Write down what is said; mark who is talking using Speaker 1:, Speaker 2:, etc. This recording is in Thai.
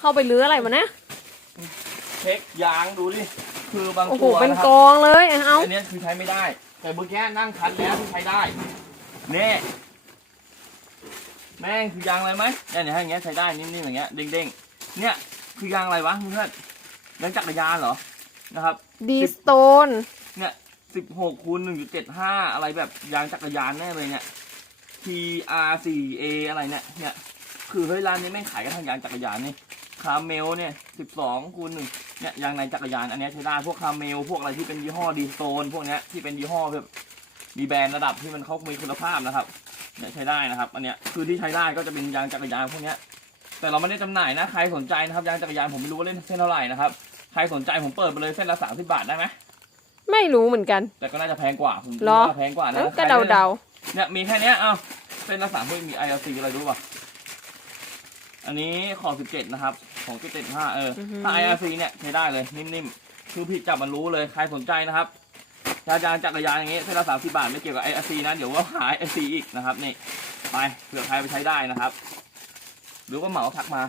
Speaker 1: เข้าไปเลื้ออะไรมานะ
Speaker 2: เช็คยางดูดิ คือบาง
Speaker 1: โอ้โห
Speaker 2: ตัว
Speaker 1: เป็น
Speaker 2: นะค
Speaker 1: ก
Speaker 2: รับ
Speaker 1: องเลยเอา
Speaker 2: อันเนี้ยคือใช้ไม่ได้ แต่เมื่อกี้นั่งคันแล้วที่ใช้ได้เนี่ยแม่งคือยางอะไรไหมเนี่ยเนี่ยอย่างเงี้ยใช้ได้นิ่มๆอย่างเงี้ยเด้งๆ เนี่ยคือยางอะไรวะเพื่อนยางจักรยานเหรอ นะครับ
Speaker 1: ดีสโตน
Speaker 2: เนี่ยสิบหกคูณหนึ่งจุดเจ็ดห้าอะไรแบบยางจักรยานแน่เลยเนี่ย TR4A อะไรเนี่ย เนี่ย คือเฮ้ยร้านนี้ไม่งขายกันทางยางจักรยานนี่ คาเมลเนี่ยสิบสองคูณหนึ่งเนี่ยยางในจักรยานอันเนี้ยใช้ได้พวกคาเมลพวกอะไรที่เป็นยี่ห้อดีสโตนพวกเนี้ยที่เป็นยี่ห้อแบบมีแบรนด์ระดับที่มันเขามีคุณภาพนะครับเนี่ยใช้ได้นะครับ อันเนี้ยคือที่ใช้ได้ก็จะเป็นยางจักรยานพวกเนี้ยแต่เราไม่ได้จำหน่ายนะใครสนใจนะครับยางจักรยานผมไม่รู้ว่าเล่นเส้นเท่าไหร่นะครับใครสนใจผมเปิดไปเลยเส้นละสามสิบบาทได้ไหม
Speaker 1: ไม่รู้เหมือนกัน
Speaker 2: แต่ก็น่าจะแพงกว่าผม
Speaker 1: เหรอ
Speaker 2: ว่าแพงกว่านะ
Speaker 1: เอ้า
Speaker 2: ใคร
Speaker 1: ก็
Speaker 2: ล่น
Speaker 1: เดา
Speaker 2: เนี่ยมีแค่เนี้ยเอ้าเส้นละสามเฮ้ยมี ILC อะไรรู้ป่ะ อันนี้ขอสิบเจ็ดนะครับ ของเจ็ดห้าเออ
Speaker 1: อือหือ
Speaker 2: ถ้า ILC เนี่ยใช้ได้เลย นิ่มๆ คือพี่จับมันรู้เลย ใครสนใจนะครับยางยางจักรยานอย่างงี้เส้นละสามสิบบาท ไม่เกี่ยวกับ ILC นะ เดี๋ยวว่าหา ILC อีกนะครับ นี่ ไป เผื่อใครไปใช้ได้นะครับ หรือว่าเหมาทักมา